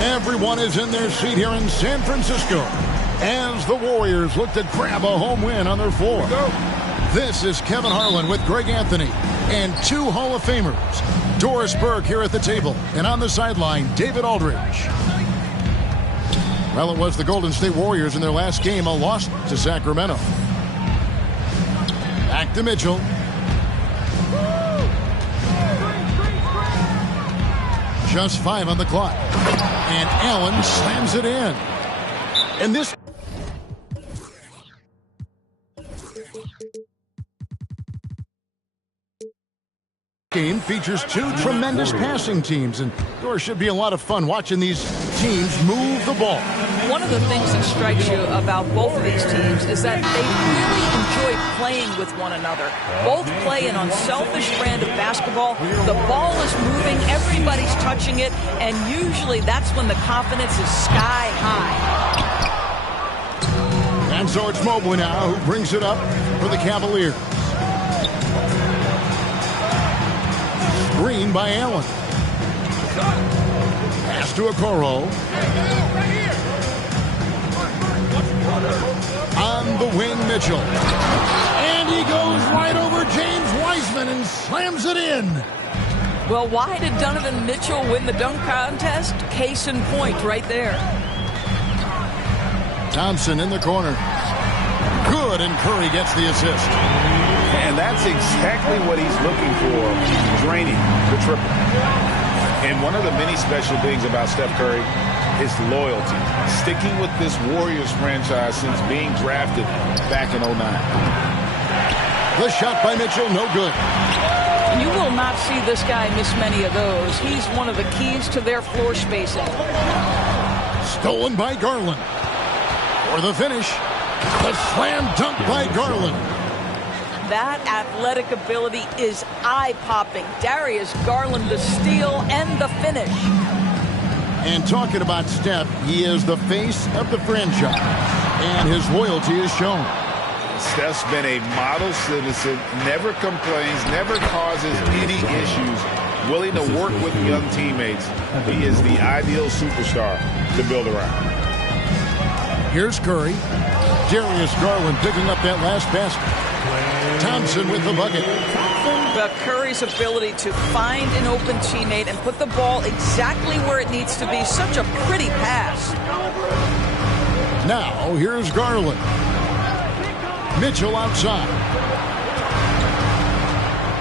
Everyone is in their seat here in San Francisco as the Warriors look to grab a home win on their floor. This is Kevin Harlan with Greg Anthony and two Hall of Famers. Doris Burke here at the table, and on the sideline, David Aldridge. Well, it was the Golden State Warriors in their last game, a loss to Sacramento. Back to Mitchell. Just 5 on the clock. And Allen slams it in. And this game features two tremendous passing teams, and there should be a lot of fun watching these teams move the ball. One of the things that strikes you about both of these teams is that they really enjoy playing with one another. Both play an unselfish brand of basketball. The ball is moving, everybody's touching it, and usually that's when the confidence is sky high. And so it's Mobley now who brings it up for the Cavaliers. Screen by Allen. Pass to Okoro. On the wing, Mitchell. And he goes right over James Wiseman and slams it in. Well, why did Donovan Mitchell win the dunk contest? Case in point right there. Thompson in the corner. Good, and Curry gets the assist. And that's exactly what he's looking for, draining the triple. And one of the many special things about Steph Curry is loyalty. Sticking with this Warriors franchise since being drafted back in '09. The shot by Mitchell, no good. You will not see this guy miss many of those. He's one of the keys to their floor spacing. Stolen by Garland. For the finish, the slam dunk by Garland. That athletic ability is eye-popping. Darius Garland, the steal and the finish. And talking about Steph, he is the face of the franchise, and his loyalty is shown. Steph's been a model citizen, never complains, never causes any issues, willing to work with young teammates. He is the ideal superstar to build around. Here's Curry. Darius Garland picking up that last basket. Thompson with the bucket. But Curry's ability to find an open teammate and put the ball exactly where it needs to be. Such a pretty pass. Now, here's Garland. Mitchell outside.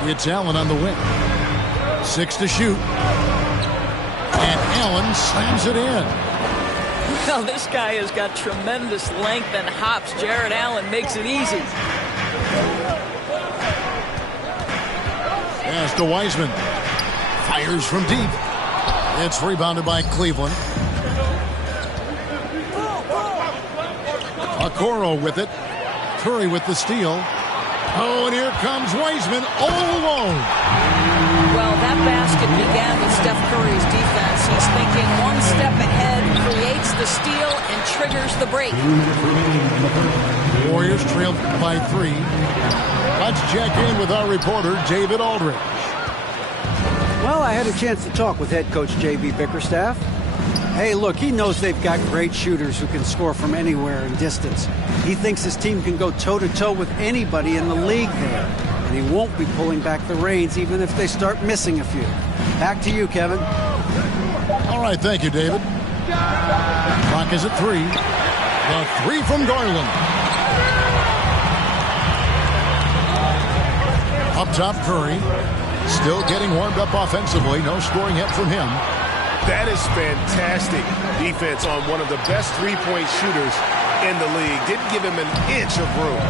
It's Allen on the wing. 6 to shoot. And Allen slams it in. Well, this guy has got tremendous length and hops. Jared Allen makes it easy. Pass to Wiseman. Fires from deep. It's rebounded by Cleveland. Okoro with it. Curry with the steal. Oh, and here comes Wiseman all alone. Well, that basket began with Steph Curry's defense. He's thinking one step ahead, creates the steal, and triggers the break. Warriors trailed by 3. Let's check in with our reporter, David Aldridge. Well, I had a chance to talk with head coach J.B. Bickerstaff. Hey, look, he knows they've got great shooters who can score from anywhere in distance. He thinks his team can go toe-to-toe with anybody in the league there. And he won't be pulling back the reins even if they start missing a few. Back to you, Kevin. All right, thank you, David. Clock is at 3. The 3 from Garland. Up top, Curry. Still getting warmed up offensively. No scoring yet from him. That is fantastic defense on one of the best three-point shooters in the league. Didn't give him an inch of room.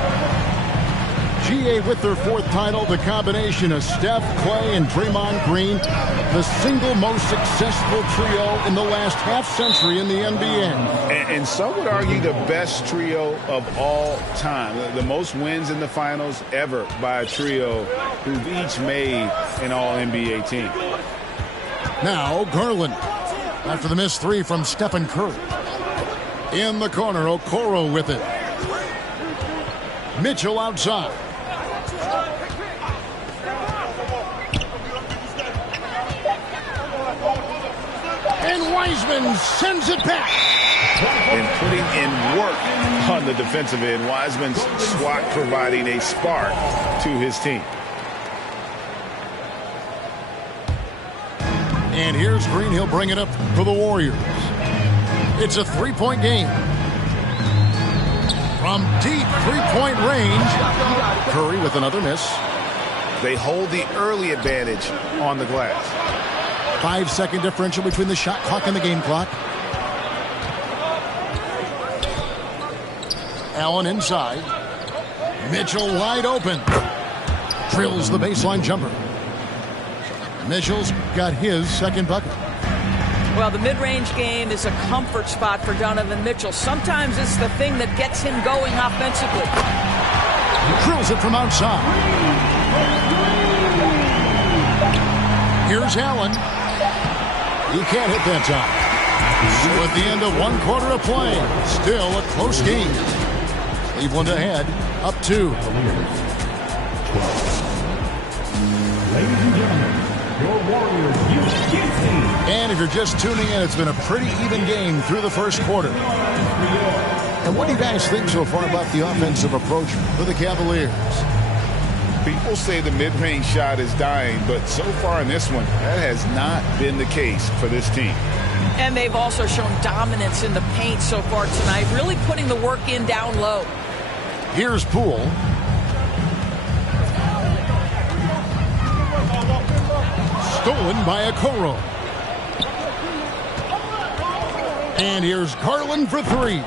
GA with their 4th title, the combination of Steph, Clay, and Draymond Green, the single most successful trio in the last half-century in the NBA. And some would argue the best trio of all time. The most wins in the finals ever by a trio who've each made an All-NBA team. Now, Garland, after the missed 3 from Stephen Curry. In the corner, Okoro with it. Mitchell outside. And Wiseman sends it back. And putting in work on the defensive end. Wiseman's swat providing a spark to his team. And here's Green. He'll bring it up for the Warriors. It's a three-point game. From deep three-point range, Curry with another miss. They hold the early advantage on the glass. 5-second differential between the shot clock and the game clock. Allen inside. Mitchell wide open. Drills the baseline jumper. Mitchell's got his second bucket. Well, the mid-range game is a comfort spot for Donovan Mitchell. Sometimes it's the thing that gets him going offensively. Drills it from outside. Here's Allen. He can't hit that time. So at the end of one quarter of play, still a close game. Cleveland ahead, up 2. Ladies and gentlemen, your Warriors youth team. And if you're just tuning in, it's been a pretty even game through the first quarter. And what do you guys think so far about the offensive approach for the Cavaliers? People say the mid-range shot is dying, but so far in this one, that has not been the case for this team. And they've also shown dominance in the paint so far tonight, really putting the work in down low. Here's Poole. Stolen by Okoro. And here's Garland for 3.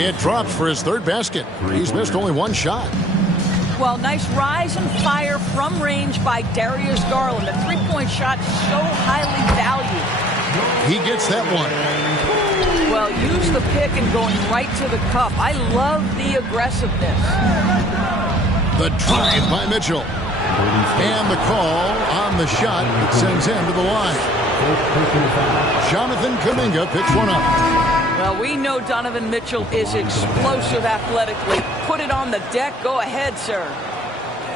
It drops for his third basket. He's missed only one shot. Well, nice rise and fire from range by Darius Garland. A three-point shot so highly valued. He gets that one. Well, use the pick and going right to the cup. I love the aggressiveness. The drive by Mitchell. And the call on the shot that sends him to the line. Jonathan Kuminga picks one up. Well, we know Donovan Mitchell is explosive athletically. Put it on the deck. Go ahead, sir.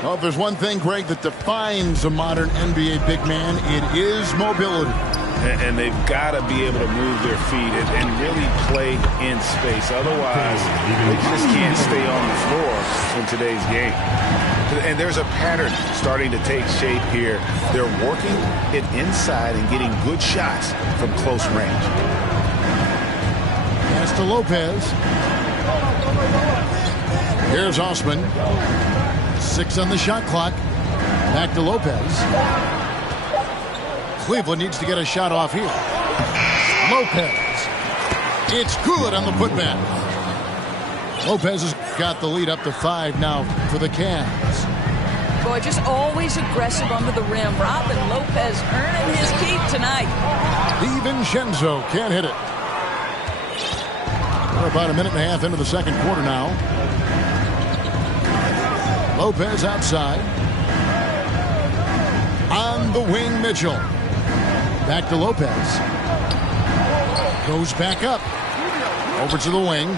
Well, if there's one thing, Greg, that defines a modern NBA big man, it is mobility. And they've got to be able to move their feet and really play in space. Otherwise, they just can't stay on the floor in today's game. And there's a pattern starting to take shape here. They're working it inside and getting good shots from close range. Pass to Lopez. Here's Osman. 6 on the shot clock. Back to Lopez. Cleveland needs to get a shot off here. Lopez. It's good on the putback. Lopez has got the lead up to 5 now for the Cavs. Boy, just always aggressive under the rim. Robin Lopez earning his keep tonight. DiVincenzo can't hit it. We're about a minute and a half into the second quarter now. Lopez outside. On the wing, Mitchell. Back to Lopez. Goes back up. Over to the wing.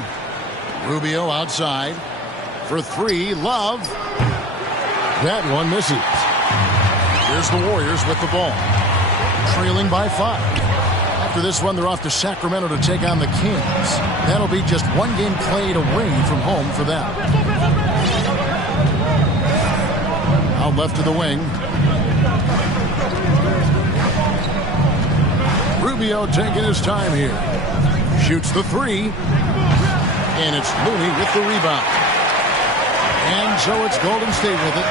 Rubio outside. For 3, Love. That one misses. Here's the Warriors with the ball. Trailing by 5. After this one, they're off to Sacramento to take on the Kings. That'll be just one game played away from home for them. Out left to the wing. Rubio taking his time here. Shoots the 3. And it's Looney with the rebound. And so it's Golden State with it.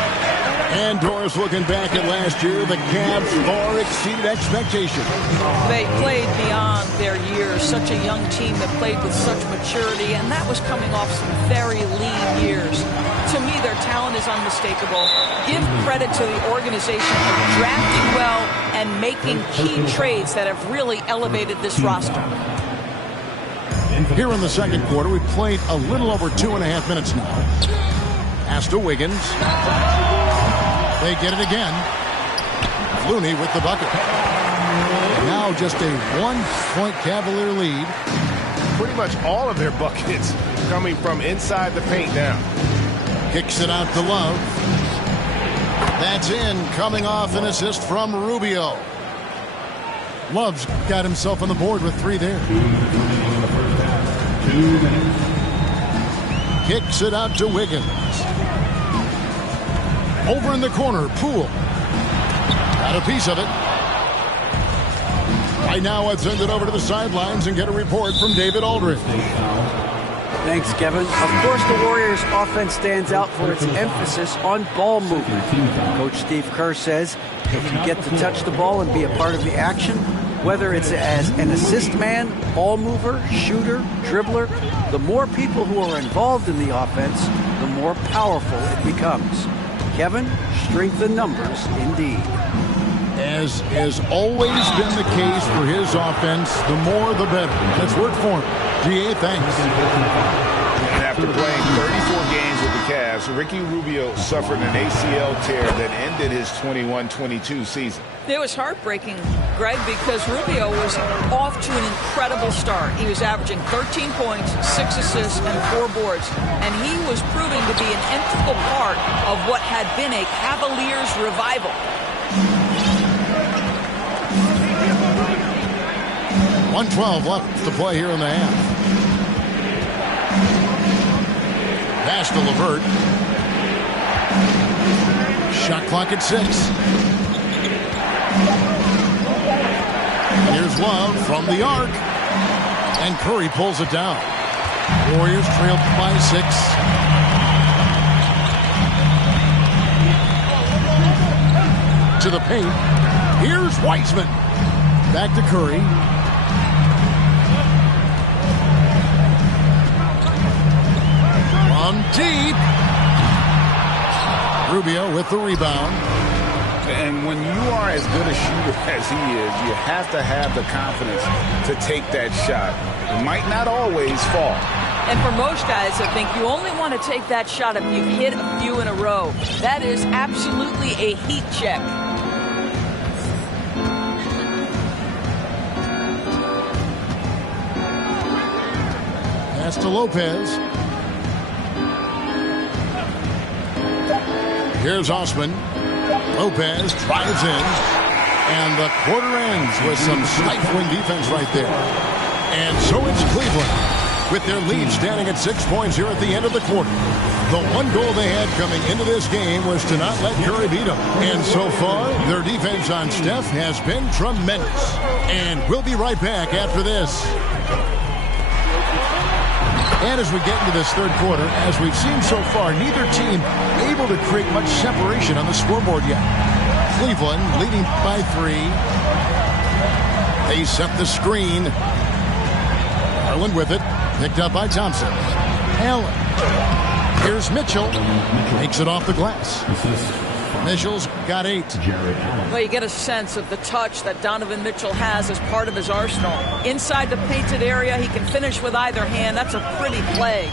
And Doris, looking back at last year, the Cavs far exceeded expectations. They played beyond their years. Such a young team that played with such maturity, and that was coming off some very lean years. To me, their talent is unmistakable. Give credit to the organization for drafting well and making key trades that have really elevated this roster. Here in the second quarter, we've played a little over 2.5 minutes now. Pass to Wiggins. They get it again. Looney with the bucket. Now just a 1-point Cavalier lead. Pretty much all of their buckets coming from inside the paint now. Kicks it out to Love. That's in, coming off an assist from Rubio. Love's got himself on the board with 3 there. 2 minutes in the first half. 2 minutes. Kicks it out to Wiggins. Over in the corner, Poole. Got a piece of it. Right now, let's send it over to the sidelines and get a report from David Aldridge. Thanks, Kevin. Of course, the Warriors' offense stands out for its emphasis on ball movement. Coach Steve Kerr says if you get to touch the ball and be a part of the action, whether it's as an assist man, ball mover, shooter, dribbler, the more people who are involved in the offense, the more powerful it becomes. Kevin, strength in numbers, indeed. As has always been the case for his offense, the more the better. Let's work for him. GA, thanks. And after playing 34 games with the Cavs, Ricky Rubio suffered an ACL tear that ended his 21-22 season. It was heartbreaking, Greg, because Rubio was off to an incredible start. He was averaging 13 points, 6 assists, and 4 boards. And he was proving to be an integral part of what had been a Cavaliers revival. 1:12 left to play here in the half. Pass to LeVert. Shot clock at 6. Here's Love from the arc. And Curry pulls it down. Warriors trail by 6. To the paint. Here's Wiseman. Back to Curry. From deep. Rubio with the rebound. And when you are as good a shooter as he is, you have to have the confidence to take that shot. It might not always fall. And for most guys, I think you only want to take that shot if you've hit a few in a row. That is absolutely a heat check. Pass to Lopez. Here's Osman. Lopez drives in. And the quarter ends with some stifling defense right there. And so it's Cleveland with their lead standing at 6 points here at the end of the quarter. The one goal they had coming into this game was to not let Curry beat them. And so far, their defense on Steph has been tremendous. And we'll be right back after this. And as we get into this third quarter, as we've seen so far, neither team able to create much separation on the scoreboard yet. Cleveland leading by 3. They set the screen. Garland with it. Picked up by Thompson. Allen. Here's Mitchell. Takes it off the glass. Mitchell's got 8. Well, you get a sense of the touch that Donovan Mitchell has as part of his arsenal. Inside the painted area, he can finish with either hand. That's a pretty play.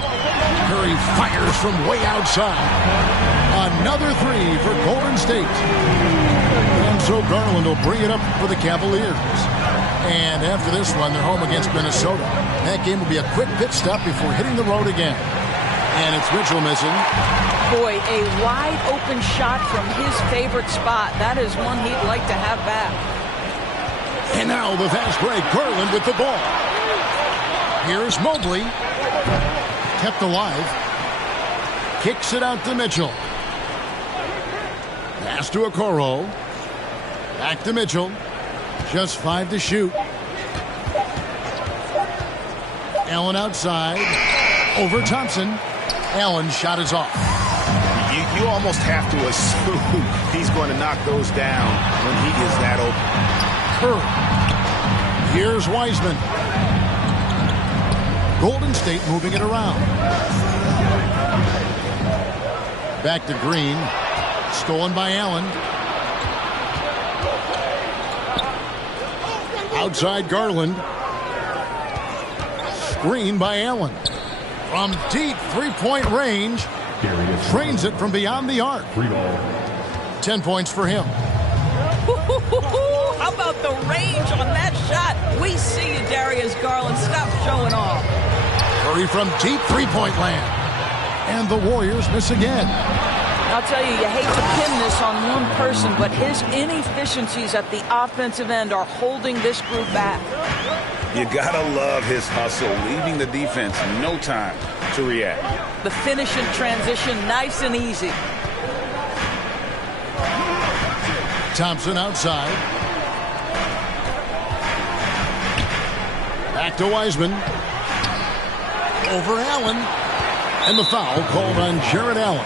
Curry fires from way outside. Another 3 for Golden State. And so Garland will bring it up for the Cavaliers. And after this one, they're home against Minnesota. That game will be a quick pit stop before hitting the road again. And it's Mitchell missing. Boy, a wide open shot from his favorite spot. That is one he'd like to have back. And now the fast break. Garland with the ball. Here's Mobley. Kept alive. Kicks it out to Mitchell. Pass to Okoro. Back to Mitchell. Just 5 to shoot. Allen outside. Over Thompson. Allen's shot is off. You almost have to assume he's going to knock those down when he is that open. Curry. Here's Wiseman. Golden State moving it around. Back to Green. Stolen by Allen. Outside Garland. Screen by Allen. From deep three-point range. Trains it from beyond the arc. 10 points for him. How about the range on that shot? We see you, Darius Garland. Stop showing off. Curry from deep three-point land. And the Warriors miss again. I'll tell you, you hate to pin this on one person, but his inefficiencies at the offensive end are holding this group back. You gotta love his hustle, leaving the defense no time to react. The finish and transition, nice and easy. Thompson outside. Back to Wiseman. Over Allen. And the foul called on Jared Allen.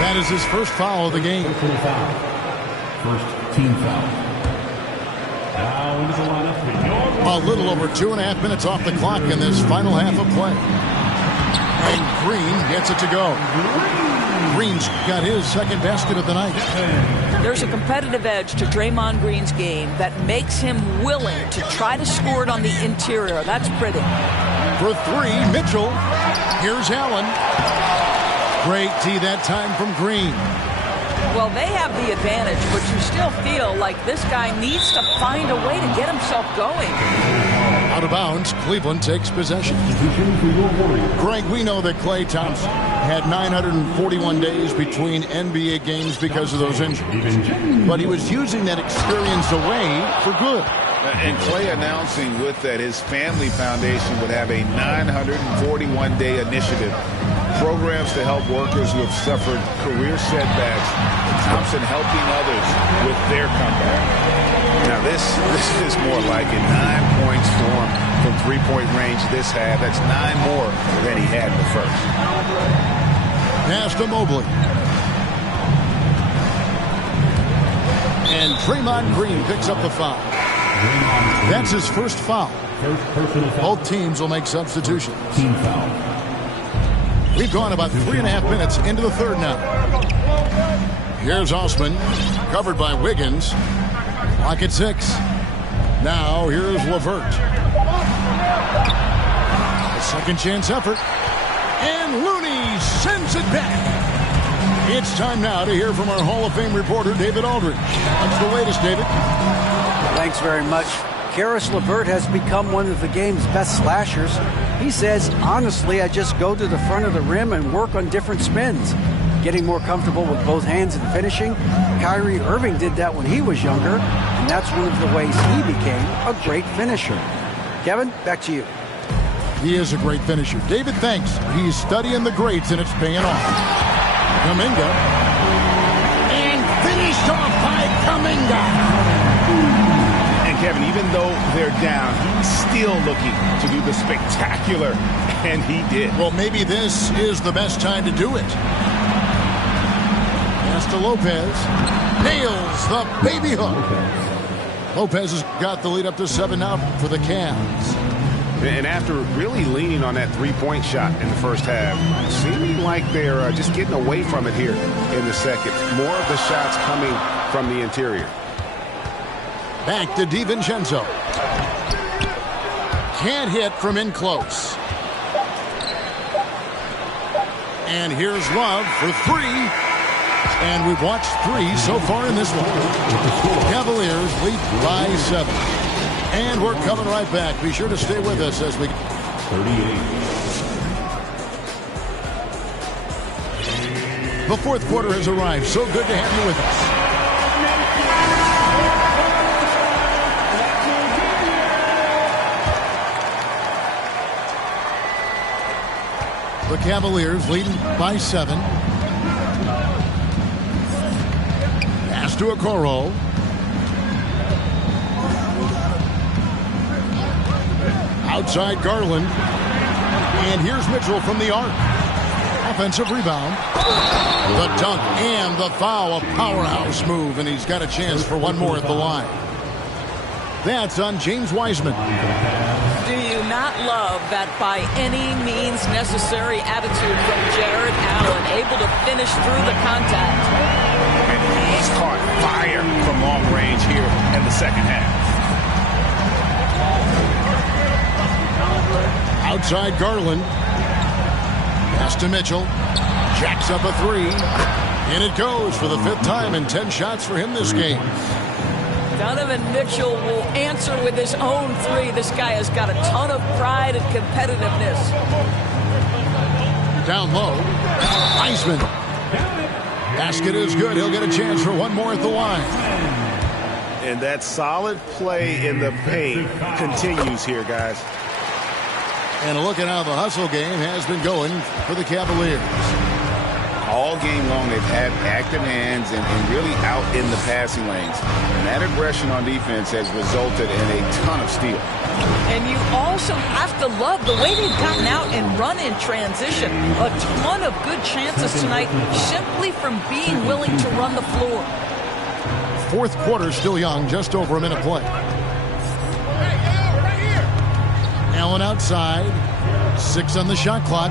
That is his first foul of the game. First team foul. Now into the lineup. A little over 2.5 minutes off the clock in this final half of play. And Green gets it to go. Green's got his second basket of the night. There's a competitive edge to Draymond Green's game that makes him willing to try to score it on the interior. That's pretty. For three, Mitchell. Here's Allen. Great tee that time from Green. Well, they have the advantage, but you still feel like this guy needs to find a way to get himself going. Out of bounds, Cleveland takes possession. Greg, we know that Klay Thompson had 941 days between NBA games because of those injuries. But he was using that experience away for good. And Klay announcing with that his family foundation would have a 941-day initiative. Programs to help workers who have suffered career setbacks. Thompson helping others with their comeback. Now this is more like it. 9 points for him from three-point range this half. That's 9 more than he had in the first. Pass to Mobley. And Draymond Green picks up the foul. That's his first foul. First personal foul. Both teams will make substitutions. Team foul. We've gone about 3.5 minutes into the third now. Here's Osman, covered by Wiggins. Clock at 6. Now here's LeVert. A second chance effort. And Looney sends it back. It's time now to hear from our Hall of Fame reporter, David Aldridge. What's the latest, David? Thanks very much. Karis LeVert has become one of the game's best slashers. He says, honestly, I just go to the front of the rim and work on different spins. Getting more comfortable with both hands and finishing. Kyrie Irving did that when he was younger, and that's one of the ways he became a great finisher. Kevin, back to you. He is a great finisher. David, thanks. He's studying the greats, and it's paying off. Kuminga. And finished off by Kuminga. And Kevin, even though they're down, he's still looking to do the spectacular, and he did. Well, maybe this is the best time to do it. Pass to Lopez. Nails the baby hook. Lopez has got the lead up to 7 now for the Cavs. And after really leaning on that three-point shot in the first half, seeming like they're just getting away from it here in the second. More of the shots coming from the interior. Back to DiVincenzo. Can't hit from in close. And here's Love for 3. And we've watched 3 so far in this one. Cavaliers lead by 7. And we're coming right back. Be sure to stay with us as we... 38. The fourth quarter has arrived. So good to have you with us. The Cavaliers leading by 7. Pass to Okoro. Outside Garland. And here's Mitchell from the arc. Offensive rebound. The dunk and the foul. A powerhouse move, and he's got a chance for one more at the line. That's on James Wiseman. Do you not love that by any means necessary attitude from Jared Allen, able to finish through the contact? And he's caught fire from long range here in the second half. Outside Garland. Pass to Mitchell. Jacks up a 3. And it goes for the 5th time, and 10 shots for him this game. Donovan Mitchell will answer with his own 3. This guy has got a ton of pride and competitiveness. Down low. Wiseman. Basket is good. He'll get a chance for one more at the line. And that solid play in the paint continues here, guys. And a look at how the hustle game has been going for the Cavaliers. All game long, they've had active hands and really out in the passing lanes. And that aggression on defense has resulted in a ton of steals. And you also have to love the way they've gotten out and run in transition. A ton of good chances tonight simply from being willing to run the floor. Fourth quarter still young, just over a minute play. Allen outside, 6 on the shot clock.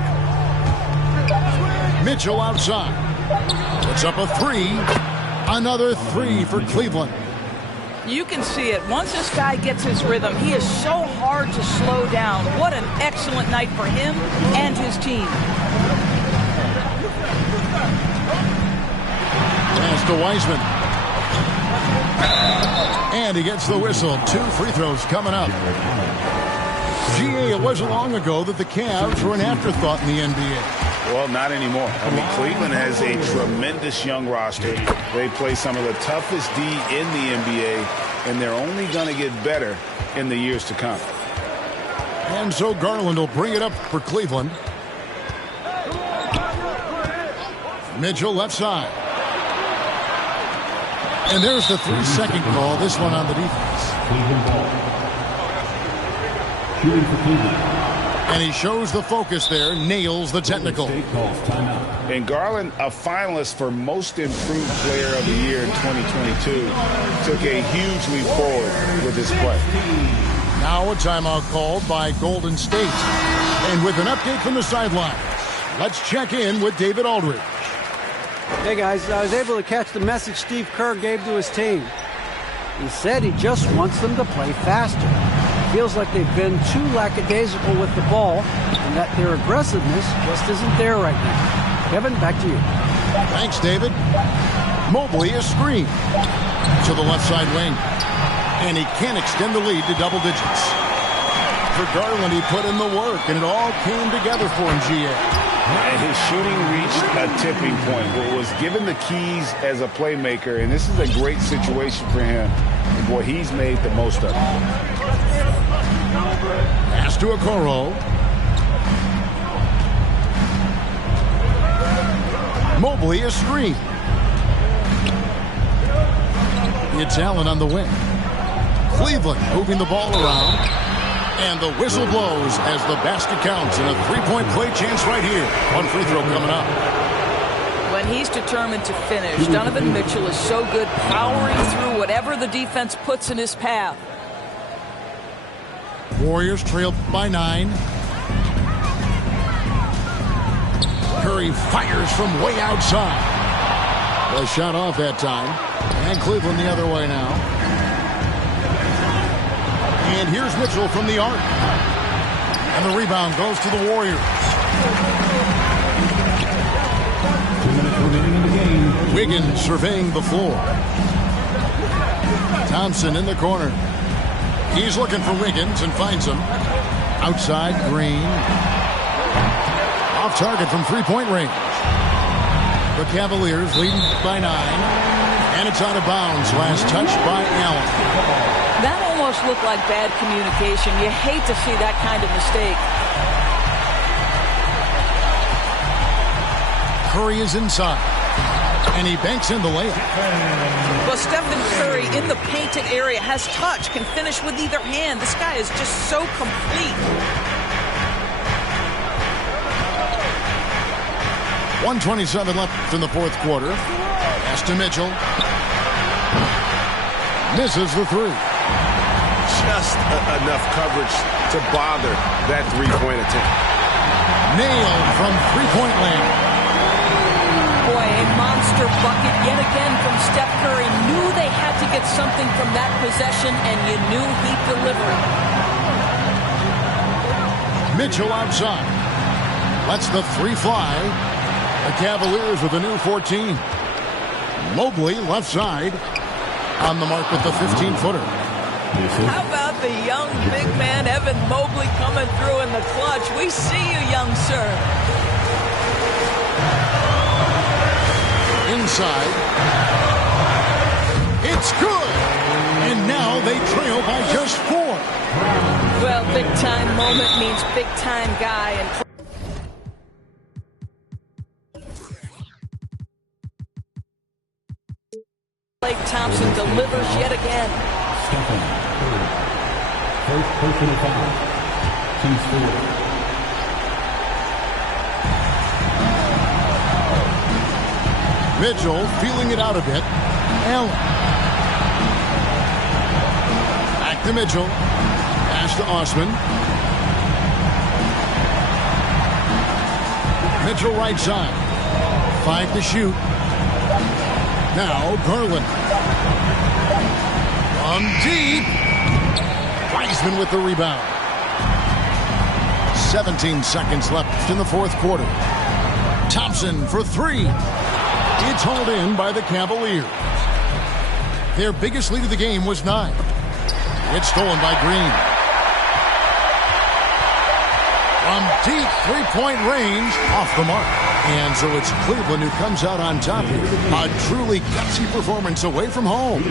Mitchell outside. Puts up a 3. Another 3 for Cleveland. You can see it. Once this guy gets his rhythm, he is so hard to slow down. What an excellent night for him and his team. Pass to Wiseman. And he gets the whistle. 2 free throws coming up. GA, it wasn't long ago that the Cavs were an afterthought in the NBA. Well, not anymore. I mean, Cleveland has a tremendous young roster. They play some of the toughest D in the NBA, and they're only going to get better in the years to come. And so Garland will bring it up for Cleveland. Mitchell left side. And there's the 3-second call. This one on the defense. Cleveland ball. Shooting for Cleveland. And he shows the focus there, nails the technical. And Garland, a finalist for Most Improved Player of the Year in 2022, took a huge leap forward with his play. Now a timeout called by Golden State. And with an update from the sidelines, let's check in with David Aldridge. Hey guys, I was able to catch the message Steve Kerr gave to his team. He said he just wants them to play faster. Feels like they've been too lackadaisical with the ball and that their aggressiveness just isn't there right now. Kevin, back to you. Thanks, David. Mobley is screened to the left side wing. And he can't extend the lead to double digits. For Garland, he put in the work, and it all came together for him, GA. And his shooting reached a tipping point where it was given the keys as a playmaker, and this is a great situation for him. And boy, he's made the most of it. Pass to Okoro. Mobley is screened. It's Allen on the wing. Cleveland moving the ball around. And the whistle blows as the basket counts. And a three-point play chance right here. One free throw coming up. When he's determined to finish, Donovan Mitchell is so good powering through whatever the defense puts in his path. Warriors trail by 9. Curry fires from way outside. The shot off that time. And Cleveland the other way now. And here's Mitchell from the arc. And the rebound goes to the Warriors. 2 minutes remaining in the game. Wiggins surveying the floor. Thompson in the corner. He's looking for Wiggins and finds him. Outside, Green. Off target from three-point range. The Cavaliers leading by 9. And it's out of bounds. Last touch by Allen. That almost looked like bad communication. You hate to see that kind of mistake. Curry is inside. And he banks in the layup. Well, Stephen Curry in the painted area has touch, can finish with either hand. This guy is just so complete. 1:27 left in the fourth quarter. Pass to Mitchell. Misses the three. Just enough coverage to bother that three-point attempt. Nailed from three-point land. Boy, a monster bucket yet again from Steph Curry. Knew they had to get something from that possession, and you knew he'd deliver. Mitchell outside. Lets the three fly. The Cavaliers with a new 14. Mobley left side. On the mark with the 15-footer. How about the young big man, Evan Mobley, coming through in the clutch? We see you, young sir. Inside. It's good. And now they trail by just 4. Well, big-time moment means big-time guy. And Blake Thompson delivers yet again. Stephen Curry. First personal foul. Team score. Mitchell feeling it out a bit. Allen. Back to Mitchell. Pass to Osman. Mitchell right side. 5 to shoot. Now Garland. From deep. Wiseman with the rebound. 17 seconds left in the fourth quarter. Thompson for 3. It's hauled in by the Cavaliers. Their biggest lead of the game was 9. It's stolen by Green. From deep three-point range, off the mark. And so it's Cleveland who comes out on top here. A truly gutsy performance away from home.